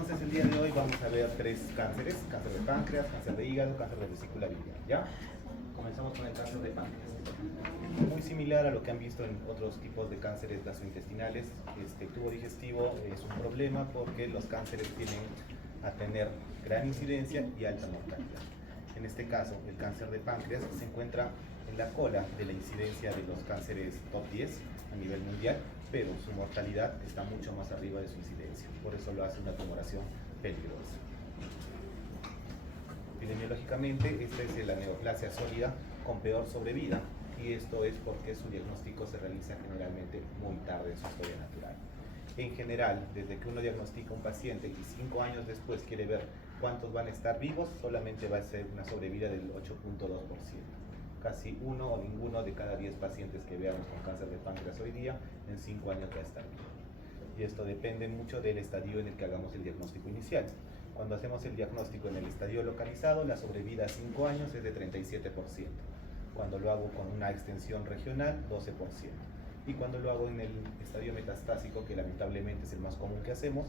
Entonces el día de hoy vamos a ver tres cánceres: cáncer de páncreas, cáncer de hígado, cáncer de vesícula biliar. ¿Ya? Comenzamos con el cáncer de páncreas. Muy similar a lo que han visto en otros tipos de cánceres gastrointestinales, el tubo digestivo es un problema porque los cánceres tienden a tener gran incidencia y alta mortalidad. En este caso, el cáncer de páncreas se encuentra en la cola de la incidencia de los cánceres top 10 a nivel mundial, pero su mortalidad está mucho más arriba de su incidencia, por eso lo hace una tumoración peligrosa. Epidemiológicamente, esta es la neoplasia sólida con peor sobrevida, y esto es porque su diagnóstico se realiza generalmente muy tarde en su historia natural. En general, desde que uno diagnostica a un paciente y 5 años después quiere ver cuántos van a estar vivos, solamente va a ser una sobrevida del 8.2%. Casi uno o ninguno de cada 10 pacientes que veamos con cáncer de páncreas hoy día, en 5 años va a estar vivo. Y esto depende mucho del estadio en el que hagamos el diagnóstico inicial. Cuando hacemos el diagnóstico en el estadio localizado, la sobrevida a 5 años es de 37%. Cuando lo hago con una extensión regional, 12%. Y cuando lo hago en el estadio metastásico, que lamentablemente es el más común que hacemos,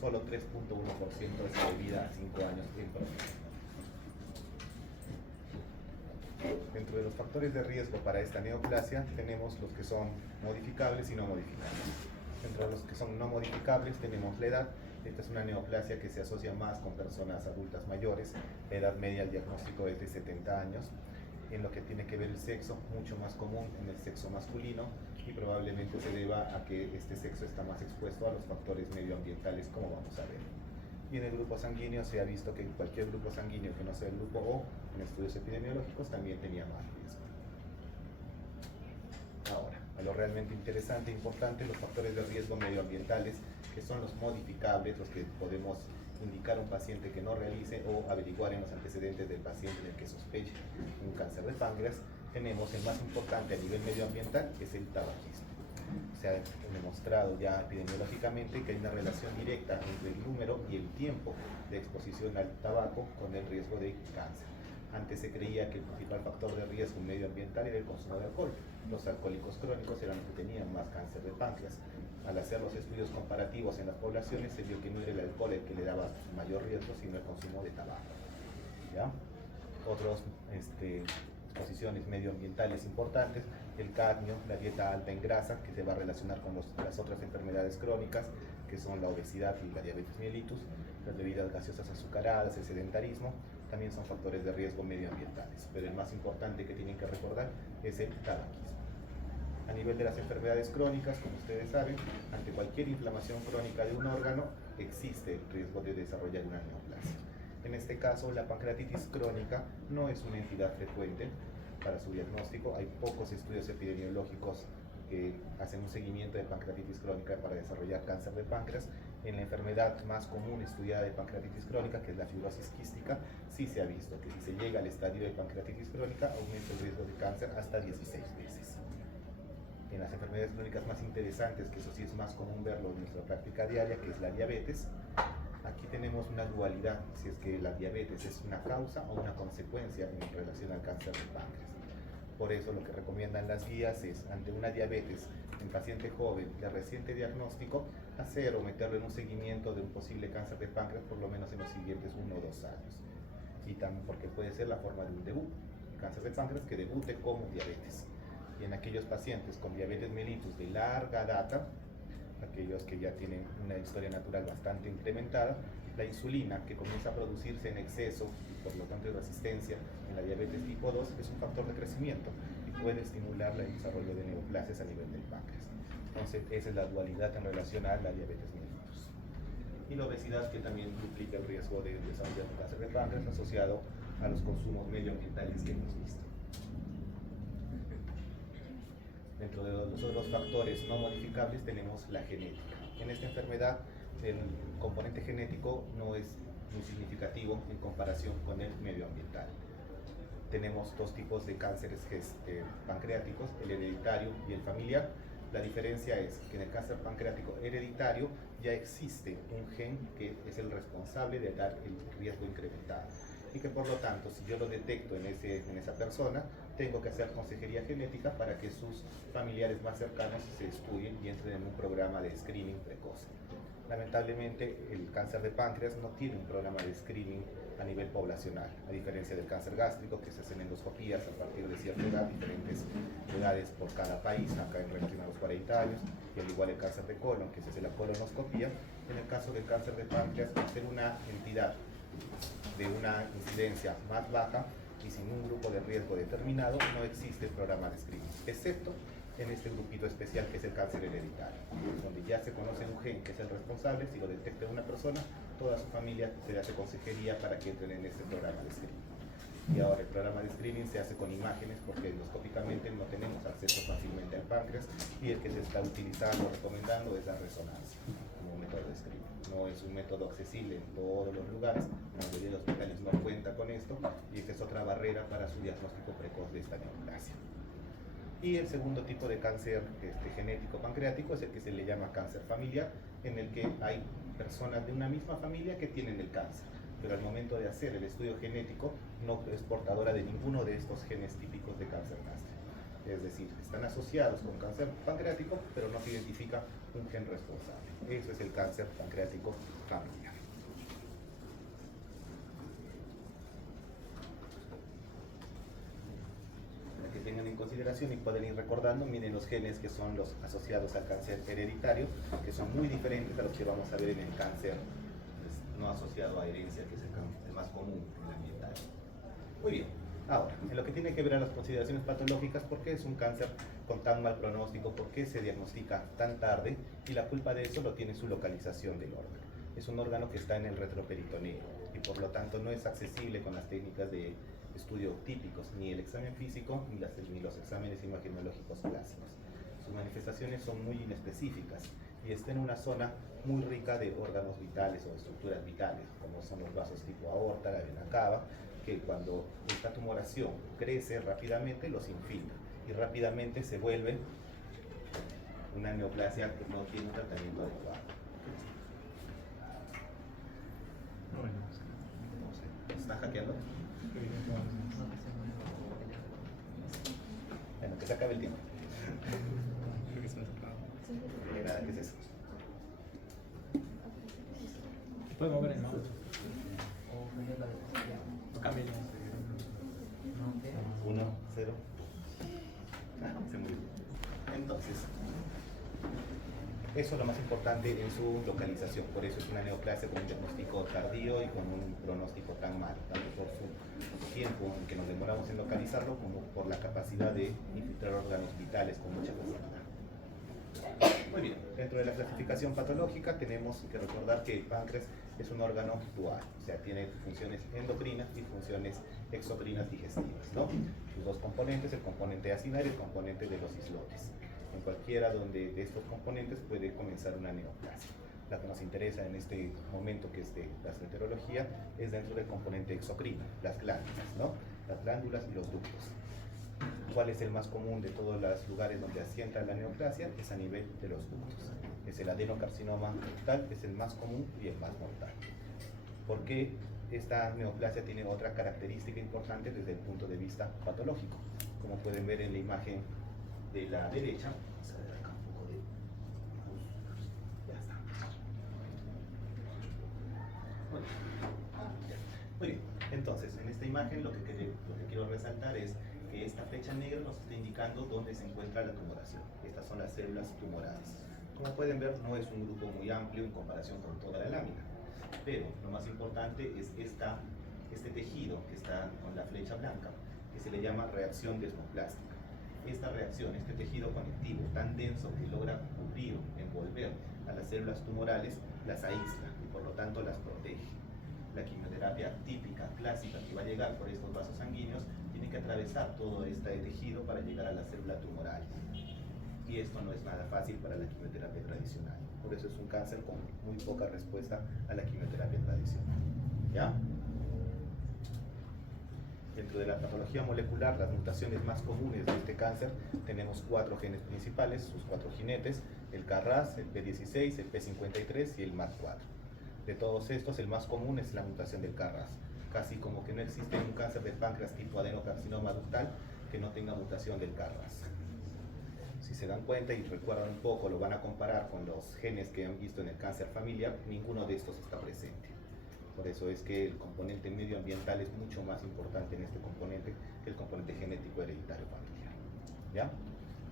solo 3.1% de sobrevida a 5 años en promedio. Dentro de los factores de riesgo para esta neoplasia tenemos los que son modificables y no modificables. Dentro de los que son no modificables tenemos la edad. Esta es una neoplasia que se asocia más con personas adultas mayores. La edad media del diagnóstico es de 70 años. En lo que tiene que ver el sexo, mucho más común en el sexo masculino, y probablemente se deba a que este sexo está más expuesto a los factores medioambientales, como vamos a ver. Y en el grupo sanguíneo se ha visto que cualquier grupo sanguíneo que no sea el grupo O, en estudios epidemiológicos, también tenía más riesgo. Ahora, a lo realmente interesante e importante, los factores de riesgo medioambientales, que son los modificables, los que podemos indicar a un paciente que no realice o averiguar en los antecedentes del paciente en el que sospeche un cáncer de páncreas. Tenemos el más importante a nivel medioambiental, es el tabaquismo. Se ha demostrado ya epidemiológicamente que hay una relación directa entre el número y el tiempo de exposición al tabaco con el riesgo de cáncer. Antes se creía que el principal factor de riesgo medioambiental era el consumo de alcohol. Los alcohólicos crónicos eran los que tenían más cáncer de páncreas. Al hacer los estudios comparativos en las poblaciones, se vio que no era el alcohol el que le daba mayor riesgo, sino el consumo de tabaco. ¿Ya? Otras exposiciones medioambientales importantes: el cadmio, la dieta alta en grasa, que se va a relacionar con las otras enfermedades crónicas, que son la obesidad y la diabetes mellitus, las bebidas gaseosas azucaradas, el sedentarismo, también son factores de riesgo medioambientales. Pero el más importante que tienen que recordar es el tabaquismo. A nivel de las enfermedades crónicas, como ustedes saben, ante cualquier inflamación crónica de un órgano, existe el riesgo de desarrollar una neoplasia. En este caso, la pancreatitis crónica no es una entidad frecuente para su diagnóstico. Hay pocos estudios epidemiológicos que hacen un seguimiento de pancreatitis crónica para desarrollar cáncer de páncreas. En la enfermedad más común estudiada de pancreatitis crónica, que es la fibrosis quística, sí se ha visto que si se llega al estadio de pancreatitis crónica, aumenta el riesgo de cáncer hasta 16 veces. En las enfermedades crónicas más interesantes, que eso sí es más común verlo en nuestra práctica diaria, que es la diabetes, aquí tenemos una dualidad, si es que la diabetes es una causa o una consecuencia en relación al cáncer de páncreas. Por eso lo que recomiendan las guías es, ante una diabetes en paciente joven de reciente diagnóstico, hacer o meterlo en un seguimiento de un posible cáncer de páncreas por lo menos en los siguientes 1 o 2 años. Y también porque puede ser la forma de un debut, cáncer de páncreas que debute como diabetes. Y en aquellos pacientes con diabetes mellitus de larga data, aquellos que ya tienen una historia natural bastante incrementada, la insulina, que comienza a producirse en exceso y por lo tanto hay resistencia en la diabetes tipo 2, es un factor de crecimiento y puede estimular el desarrollo de neoplasias a nivel del páncreas. Entonces esa es la dualidad en relación a la diabetes mellitus. Y la obesidad, que también duplica el riesgo de desarrollar un cáncer de páncreas asociado a los consumos medioambientales que hemos visto. Dentro de los otros factores no modificables tenemos la genética. En esta enfermedad el componente genético no es muy significativo en comparación con el medioambiental. Tenemos dos tipos de cánceres pancreáticos, el hereditario y el familiar. La diferencia es que en el cáncer pancreático hereditario ya existe un gen que es el responsable de dar el riesgo incrementado, y que por lo tanto, si yo lo detecto en esa persona, tengo que hacer consejería genética para que sus familiares más cercanos se estudien y entren en un programa de screening precoz. Lamentablemente, el cáncer de páncreas no tiene un programa de screening a nivel poblacional, a diferencia del cáncer gástrico, que se hacen endoscopías a partir de cierta edad, diferentes edades por cada país, acá en Argentina a los 40 años, y al igual el cáncer de colon, que se hace la colonoscopía. En el caso del cáncer de páncreas, al ser una entidad de una incidencia más baja y sin un grupo de riesgo determinado, no existe programa de screening, excepto en este grupito especial que es el cáncer hereditario, donde ya se conoce un gen que es el responsable. Si lo detecta una persona, toda su familia se le hace consejería para que entren en este programa de screening. Y ahora el programa de screening se hace con imágenes, porque endoscópicamente no tenemos acceso fácilmente al páncreas, y el que se está utilizando, recomendando, es la resonancia como método de screening. No es un método accesible en todos los lugares, la mayoría de los hospitales no cuenta con esto, y esta es otra barrera para su diagnóstico precoz de esta neoplasia. Y el segundo tipo de cáncer genético pancreático es el que se le llama cáncer familiar, en el que hay personas de una misma familia que tienen el cáncer, pero al momento de hacer el estudio genético no es portadora de ninguno de estos genes típicos de cáncer gástrico. Es decir, están asociados con cáncer pancreático, pero no se identifica un gen responsable. Eso es el cáncer pancreático familiar. Tengan en consideración y pueden ir recordando, miren los genes que son los asociados al cáncer hereditario, que son muy diferentes a los que vamos a ver en el cáncer no asociado a herencia, que es el más común en el ambiental. Muy bien, ahora, en lo que tiene que ver a las consideraciones patológicas, ¿por qué es un cáncer con tan mal pronóstico? ¿Por qué se diagnostica tan tarde? Y la culpa de eso lo tiene su localización del órgano. Es un órgano que está en el retroperitoneo y por lo tanto no es accesible con las técnicas de estudio típicos, ni el examen físico ni los exámenes imagenológicos clásicos. Sus manifestaciones son muy inespecíficas y está en una zona muy rica de órganos vitales o estructuras vitales, como son los vasos tipo aorta, la vena cava, que cuando esta tumoración crece rápidamente los infiltra y rápidamente se vuelve una neoplasia que no tiene un tratamiento adecuado. ¿Se está hackeando? Bueno, que se acabe el tiempo. ¿Qué es eso? Puedes mover el mouse. Cámbialo. 1, 0. Se murió. Entonces, eso es lo más importante en su localización. Por eso es una neoplasia con un diagnóstico tardío y con un pronóstico tan malo, tanto por su tiempo en que nos demoramos en localizarlo, como por la capacidad de infiltrar órganos vitales con mucha facilidad. Muy bien, dentro de la clasificación patológica tenemos que recordar que el páncreas es un órgano dual, o sea, tiene funciones endocrinas y funciones exocrinas digestivas, ¿no? Sus dos componentes, el componente acinar y el componente de los islotes. En cualquiera de estos componentes puede comenzar una neoplasia. La que nos interesa en este momento, que es de gastroenterología, es dentro del componente exocrino, las glándulas, ¿no? Las glándulas y los ductos. ¿Cuál es el más común de todos los lugares donde asienta la neoplasia? Es a nivel de los ductos. Es el adenocarcinoma ductal, es el más común y el más mortal. ¿Por qué esta neoplasia tiene otra característica importante desde el punto de vista patológico? Como pueden ver en la imagen de la derecha, vamos a ver acá un poco de luz. Ya está. Muy bien, entonces en esta imagen lo que quiero resaltar es que esta flecha negra nos está indicando dónde se encuentra la tumoración. Estas son las células tumorales. Como pueden ver, no es un grupo muy amplio en comparación con toda la lámina, pero lo más importante es este tejido que está con la flecha blanca, que se le llama reacción desmoplástica. Esta reacción, este tejido conectivo tan denso que logra cubrir, envolver a las células tumorales, las aísla y por lo tanto las protege. La quimioterapia típica, clásica, que va a llegar por estos vasos sanguíneos, tiene que atravesar todo este tejido para llegar a la célula tumoral. Y esto no es nada fácil para la quimioterapia tradicional. Por eso es un cáncer con muy poca respuesta a la quimioterapia tradicional. ¿Ya? Dentro de la patología molecular, las mutaciones más comunes de este cáncer, tenemos 4 genes principales, sus 4 jinetes: el KRAS, el P16, el P53 y el MAT4. De todos estos, el más común es la mutación del KRAS. Casi como que no existe un cáncer de páncreas tipo adenocarcinoma ductal que no tenga mutación del KRAS. Si se dan cuenta y recuerdan un poco, lo van a comparar con los genes que han visto en el cáncer familiar, ninguno de estos está presente. Por eso es que el componente medioambiental es mucho más importante en este componente que el componente genético hereditario familiar. ¿Ya?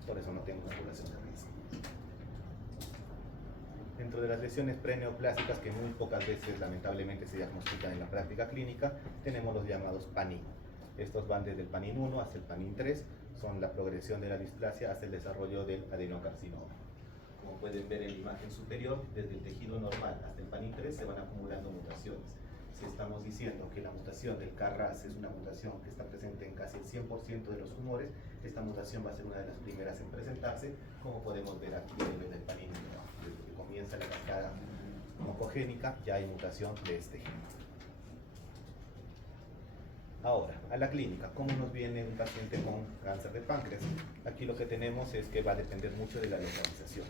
Por eso no tengo una población de riesgo. Dentro de las lesiones preneoplásicas, que muy pocas veces lamentablemente se diagnostican en la práctica clínica, tenemos los llamados PANIN. Estos van desde el PANIN 1 hasta el PANIN 3, son la progresión de la displasia hasta el desarrollo del adenocarcinoma. Como pueden ver en la imagen superior, desde el tejido normal hasta el PANIN 3 se van acumulando mutaciones. Si estamos diciendo que la mutación del KRAS es una mutación que está presente en casi el 100% de los tumores, esta mutación va a ser una de las primeras en presentarse, como podemos ver aquí a nivel del PANIN 1. Desde que comienza la cascada oncogénica, ya hay mutación de este gen. Ahora, a la clínica, ¿cómo nos viene un paciente con cáncer de páncreas? Aquí lo que tenemos es que va a depender mucho de la localización.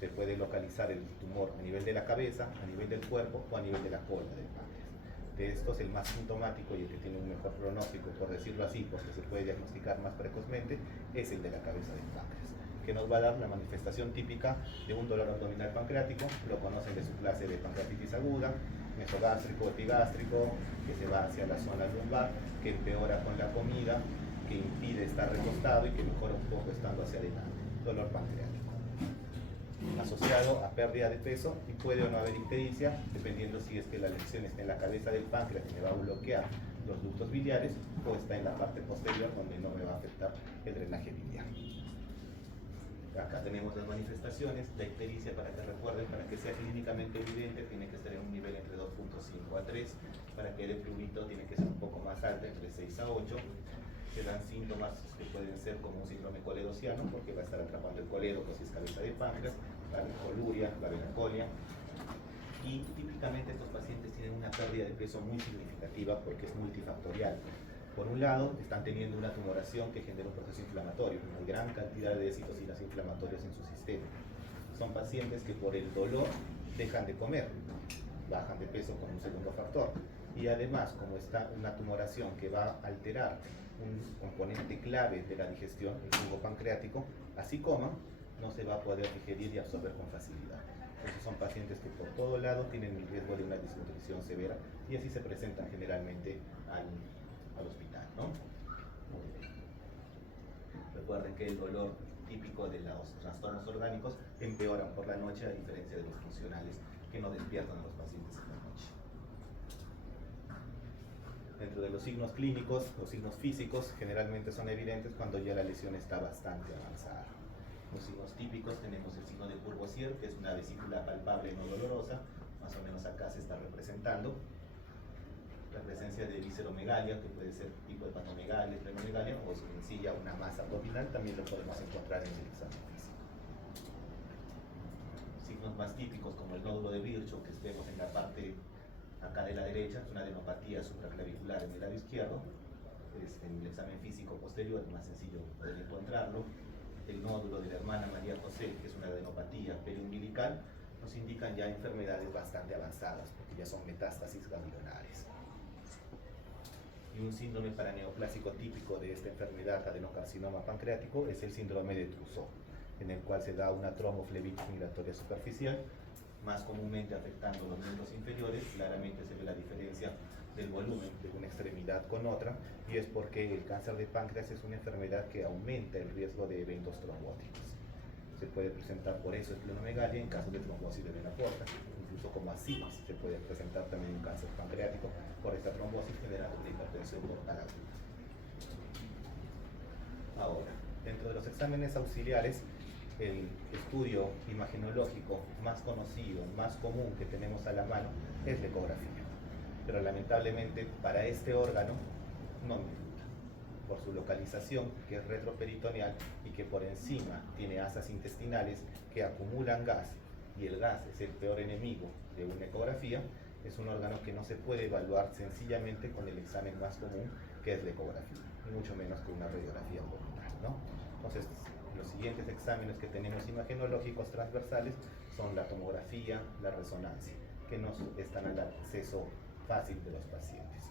Se puede localizar el tumor a nivel de la cabeza, a nivel del cuerpo o a nivel de la cola del páncreas. De estos, el más sintomático y el que tiene un mejor pronóstico, por decirlo así, porque se puede diagnosticar más precozmente, es el de la cabeza del páncreas, que nos va a dar la manifestación típica de un dolor abdominal pancreático. Lo conocen de su clase de pancreatitis aguda, mesogástrico, epigástrico, que se va hacia la zona lumbar, que empeora con la comida, que impide estar recostado y que mejora un poco estando hacia adelante. Dolor pancreático asociado a pérdida de peso, y puede o no haber ictericia, dependiendo si es que la lesión está en la cabeza del páncreas y me va a bloquear los ductos biliares, o está en la parte posterior donde no me va a afectar el drenaje biliar. Acá tenemos las manifestaciones. La ictericia, para que recuerden, para que sea clínicamente evidente, tiene que estar en un nivel entre 2.5 a 3. Para que dé prurito, tiene que ser un poco más alta, entre 6 a 8. Se dan síntomas que pueden ser como un síndrome coledociano, porque va a estar atrapando el coledo, que si es cabeza de páncreas, la coluria, la venocolia. Y típicamente estos pacientes tienen una pérdida de peso muy significativa porque es multifactorial. Por un lado, están teniendo una tumoración que genera un proceso inflamatorio, una gran cantidad de citocinas inflamatorias en su sistema. Son pacientes que por el dolor dejan de comer, bajan de peso con un segundo factor. Y además, como está una tumoración que va a alterar un componente clave de la digestión, el jugo pancreático, así coman, no se va a poder digerir y absorber con facilidad. Entonces son pacientes que por todo lado tienen el riesgo de una desnutrición severa, y así se presentan generalmente al hospital, ¿no? Recuerden que el dolor típico de los trastornos orgánicos empeoran por la noche, a diferencia de los funcionales que no despiertan a los pacientes en la noche. Dentro de los signos clínicos, los signos físicos generalmente son evidentes cuando ya la lesión está bastante avanzada. Los signos típicos tenemos el signo de Courvoisier, que es una vesícula palpable no dolorosa, más o menos acá se está representando. La presencia de visceromegalia, que puede ser tipo hepatomegalia, esplenomegalia, o sencilla una masa abdominal, también lo podemos encontrar en el examen físico. Signos más típicos como el nódulo de Virchow, que vemos en la parte acá de la derecha, es una adenopatía supraclavicular en el lado izquierdo. En el examen físico posterior es más sencillo poder encontrarlo. El nódulo de la hermana María José, que es una adenopatía periumbilical, nos indican ya enfermedades bastante avanzadas, porque ya son metástasis ganglionares. Y un síndrome paraneoplásico típico de esta enfermedad, adenocarcinoma pancreático, es el síndrome de Trousseau, en el cual se da una tromboflebitis migratoria superficial, más comúnmente afectando los miembros inferiores. Claramente se ve la diferencia del volumen de una extremidad con otra, y es porque el cáncer de páncreas es una enfermedad que aumenta el riesgo de eventos trombóticos. Se puede presentar por eso esplenomegalia en caso de trombosis de vena porta, incluso como ascitis se puede presentar también un cáncer pancreático por esta trombosis generando una hipertensión portal aguda. Ahora, dentro de los exámenes auxiliares, el estudio imagenológico más conocido, más común que tenemos a la mano es la ecografía. Pero lamentablemente para este órgano no, por su localización, que es retroperitoneal y que por encima tiene asas intestinales que acumulan gas, y el gas es el peor enemigo de una ecografía, es un órgano que no se puede evaluar sencillamente con el examen más común, que es la ecografía, y mucho menos con una radiografía abdominal, ¿no? Entonces, los siguientes exámenes que tenemos imagenológicos transversales son la tomografía, la resonancia, que no están al acceso fácil de los pacientes,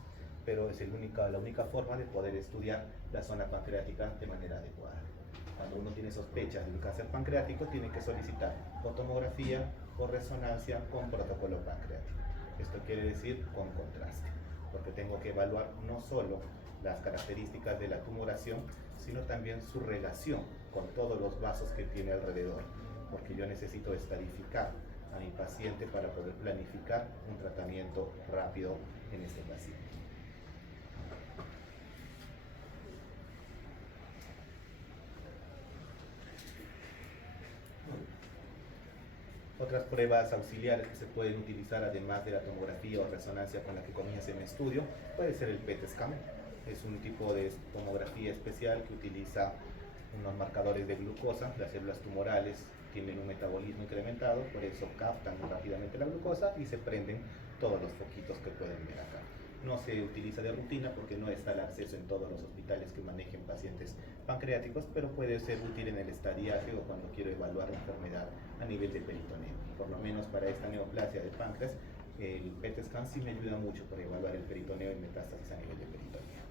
pero es la única forma de poder estudiar la zona pancreática de manera adecuada. Cuando uno tiene sospechas de un cáncer pancreático, tiene que solicitar o tomografía o resonancia con protocolo pancreático. Esto quiere decir con contraste, porque tengo que evaluar no solo las características de la tumoración, sino también su relación con todos los vasos que tiene alrededor, porque yo necesito estadificar a mi paciente para poder planificar un tratamiento rápido en este paciente. Otras pruebas auxiliares que se pueden utilizar además de la tomografía o resonancia con la que comienza mi estudio puede ser el PET scan. Es un tipo de tomografía especial que utiliza unos marcadores de glucosa. Las células tumorales tienen un metabolismo incrementado, por eso captan rápidamente la glucosa y se prenden todos los foquitos que pueden ver acá. No se utiliza de rutina porque no está el acceso en todos los hospitales que manejen pacientes pancreáticos, pero puede ser útil en el estadiaje o cuando quiero evaluar la enfermedad a nivel de peritoneo. Por lo menos para esta neoplasia de páncreas, el PET scan sí me ayuda mucho para evaluar el peritoneo y metástasis a nivel de peritoneo.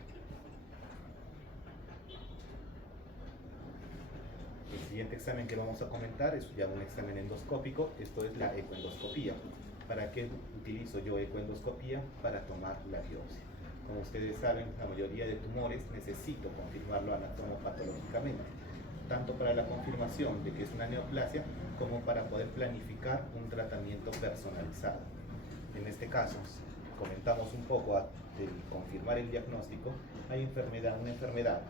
El siguiente examen que vamos a comentar es ya un examen endoscópico, esto es la ecoendoscopía. ¿Para qué utilizo yo ecoendoscopía? Para tomar la biopsia. Como ustedes saben, la mayoría de tumores necesito confirmarlo anatomopatológicamente, tanto para la confirmación de que es una neoplasia, como para poder planificar un tratamiento personalizado. En este caso, comentamos un poco de confirmar el diagnóstico. Hay una enfermedad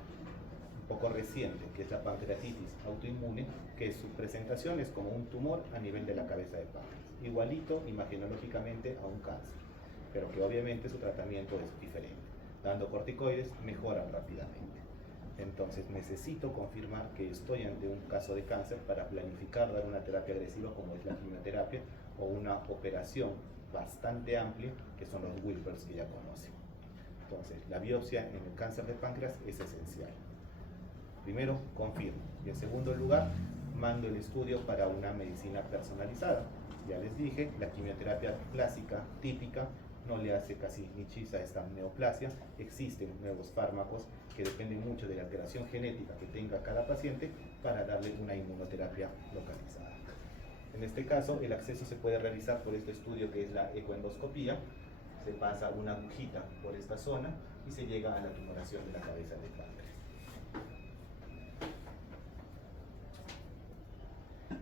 un poco reciente, que es la pancreatitis autoinmune, que su presentación es como un tumor a nivel de la cabeza de páncreas, igualito imagenológicamente a un cáncer, pero que obviamente su tratamiento es diferente. Dando corticoides mejoran rápidamente. Entonces necesito confirmar que estoy ante un caso de cáncer para planificar dar una terapia agresiva como es la quimioterapia o una operación bastante amplia que son los Whippers que ya conocen. Entonces la biopsia en el cáncer de páncreas es esencial. Primero confirmo y en segundo lugar mando el estudio para una medicina personalizada. Ya les dije, la quimioterapia clásica típica no le hace casi ni chis a esta neoplasia. Existen nuevos fármacos que dependen mucho de la alteración genética que tenga cada paciente para darle una inmunoterapia localizada. En este caso, el acceso se puede realizar por este estudio que es la ecoendoscopía. Se pasa una agujita por esta zona y se llega a la tumoración de la cabeza del páncreas.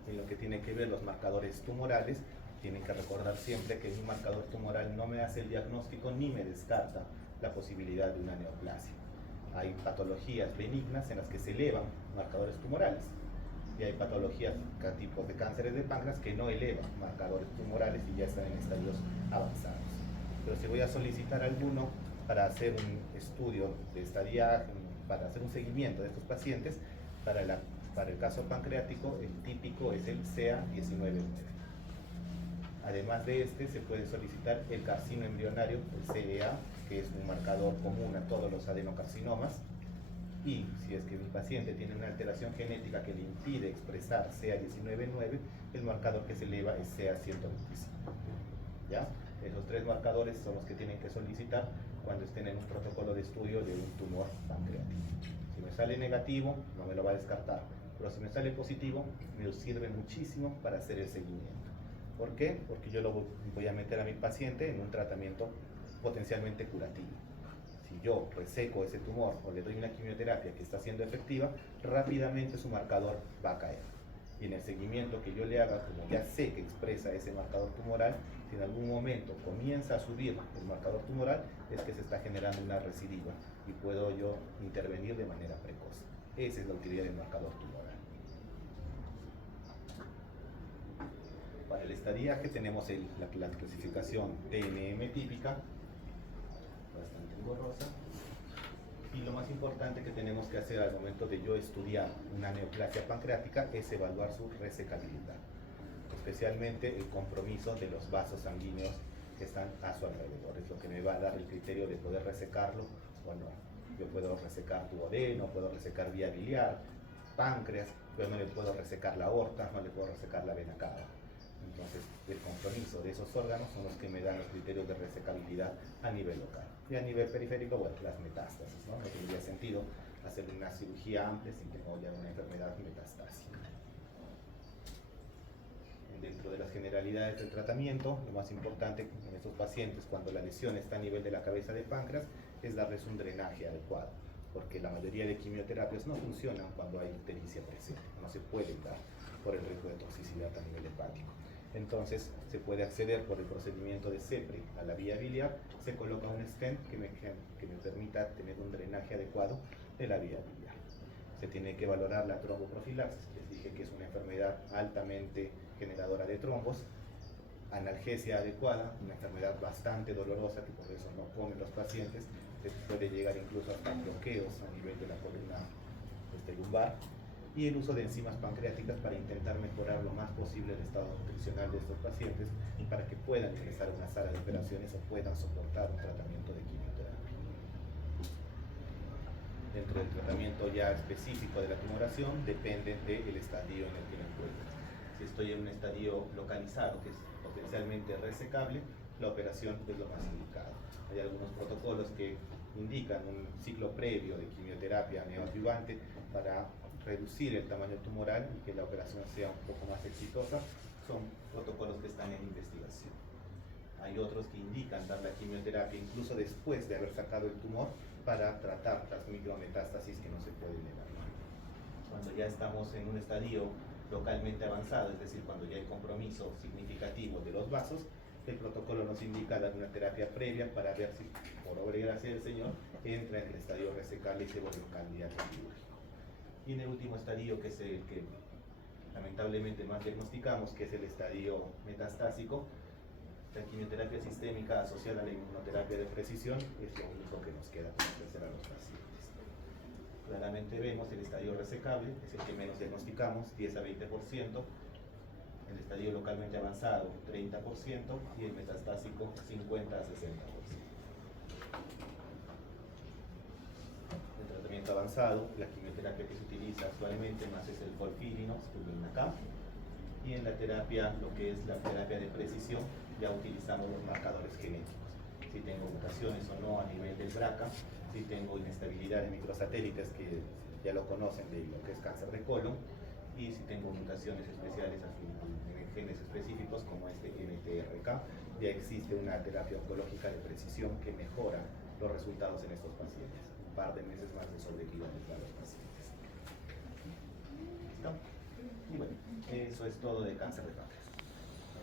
En lo que tiene que ver los marcadores tumorales, tienen que recordar siempre que un marcador tumoral no me hace el diagnóstico ni me descarta la posibilidad de una neoplasia. Hay patologías benignas en las que se elevan marcadores tumorales y hay patologías, tipos de cánceres de páncreas que no elevan marcadores tumorales y ya están en estadios avanzados. Pero si voy a solicitar alguno para hacer un estudio de estadiaje, para hacer un seguimiento de estos pacientes, para el caso pancreático, el típico es el CA19-9. Además de este, se puede solicitar el carcino embrionario, el CEA, que es un marcador común a todos los adenocarcinomas. Y si es que mi paciente tiene una alteración genética que le impide expresar CA19-9, el marcador que se eleva es CA125. ¿Ya? Esos tres marcadores son los que tienen que solicitar cuando estén en un protocolo de estudio de un tumor pancreático. Si me sale negativo, no me lo va a descartar, pero si me sale positivo, me sirve muchísimo para hacer el seguimiento. ¿Por qué? Porque yo lo voy a meter a mi paciente en un tratamiento potencialmente curativo. Si yo reseco ese tumor o le doy una quimioterapia que está siendo efectiva, rápidamente su marcador va a caer. Y en el seguimiento que yo le haga, como ya sé que expresa ese marcador tumoral, si en algún momento comienza a subir el marcador tumoral, es que se está generando una recidiva y puedo yo intervenir de manera precoz. Esa es la utilidad del marcador tumoral. Para el estadiaje tenemos la clasificación TNM típica, bastante borrosa, y lo más importante que tenemos que hacer al momento de yo estudiar una neoplasia pancreática es evaluar su resecabilidad, especialmente el compromiso de los vasos sanguíneos que están a su alrededor. Es lo que me va a dar el criterio de poder resecarlo o no. Yo puedo resecar duodeno, puedo resecar vía biliar, páncreas, pero no le puedo resecar la aorta, no le puedo resecar la vena cava. Entonces, el compromiso de esos órganos son los que me dan los criterios de resecabilidad a nivel local. Y a nivel periférico, bueno, las metástasis, ¿no? No tendría sentido hacer una cirugía amplia si tengo ya una enfermedad metastásica. Dentro de las generalidades del tratamiento, lo más importante en estos pacientes cuando la lesión está a nivel de la cabeza de páncreas es darles un drenaje adecuado, porque la mayoría de quimioterapias no funcionan cuando hay ictericia presente, no se pueden dar por el riesgo de toxicidad a nivel hepático. Entonces se puede acceder por el procedimiento de CEPRE a la vía biliar, se coloca un stent que me permita tener un drenaje adecuado de la vía biliar. Se tiene que valorar la tromboprofilaxis, les dije que es una enfermedad altamente generadora de trombos, analgesia adecuada, una enfermedad bastante dolorosa que por eso no comen los pacientes, se puede llegar incluso hasta bloqueos a nivel de la columna lumbar, y el uso de enzimas pancreáticas para intentar mejorar lo más posible el estado nutricional de estos pacientes y para que puedan ingresar a una sala de operaciones o puedan soportar un tratamiento de quimioterapia. Dentro del tratamiento ya específico de la tumoración depende del estadio en el que me encuentro. Si estoy en un estadio localizado que es potencialmente resecable, la operación es lo más indicado. Hay algunos protocolos que indican un ciclo previo de quimioterapia neoadyuvante para reducir el tamaño tumoral y que la operación sea un poco más exitosa. Son protocolos que están en investigación. Hay otros que indican dar la quimioterapia incluso después de haber sacado el tumor para tratar las micrometástasis que no se pueden evaluar. Cuando ya estamos en un estadio localmente avanzado, es decir, cuando ya hay compromiso significativo de los vasos, el protocolo nos indica dar una terapia previa para ver si, por obra y gracia del Señor, entra en el estadio resecable y se vuelve un candidato quirúrgico. Y en el último estadio, que es el que lamentablemente más diagnosticamos, que es el estadio metastásico, la quimioterapia sistémica asociada a la inmunoterapia de precisión es lo único que nos queda para ofrecer a los pacientes. Claramente vemos el estadio resecable, es el que menos diagnosticamos, 10 a 20%, el estadio localmente avanzado, 30%, y el metastásico, 50 a 60%. El tratamiento avanzado, la quimioterapia que se utiliza actualmente más es el folfirino, spulvinacam, y en la terapia, lo que es la terapia de precisión, ya utilizamos los marcadores genéticos. Si tengo mutaciones o no a nivel del BRCA, si tengo inestabilidad en microsatélites, que ya lo conocen de lo que es cáncer de colon, y si tengo mutaciones especiales en genes específicos como este NTRK, ya existe una terapia oncológica de precisión que mejora los resultados en estos pacientes. Un par de meses más de sobrevida para los pacientes. ¿Listo? Y bueno, eso es todo de cáncer de páncreas.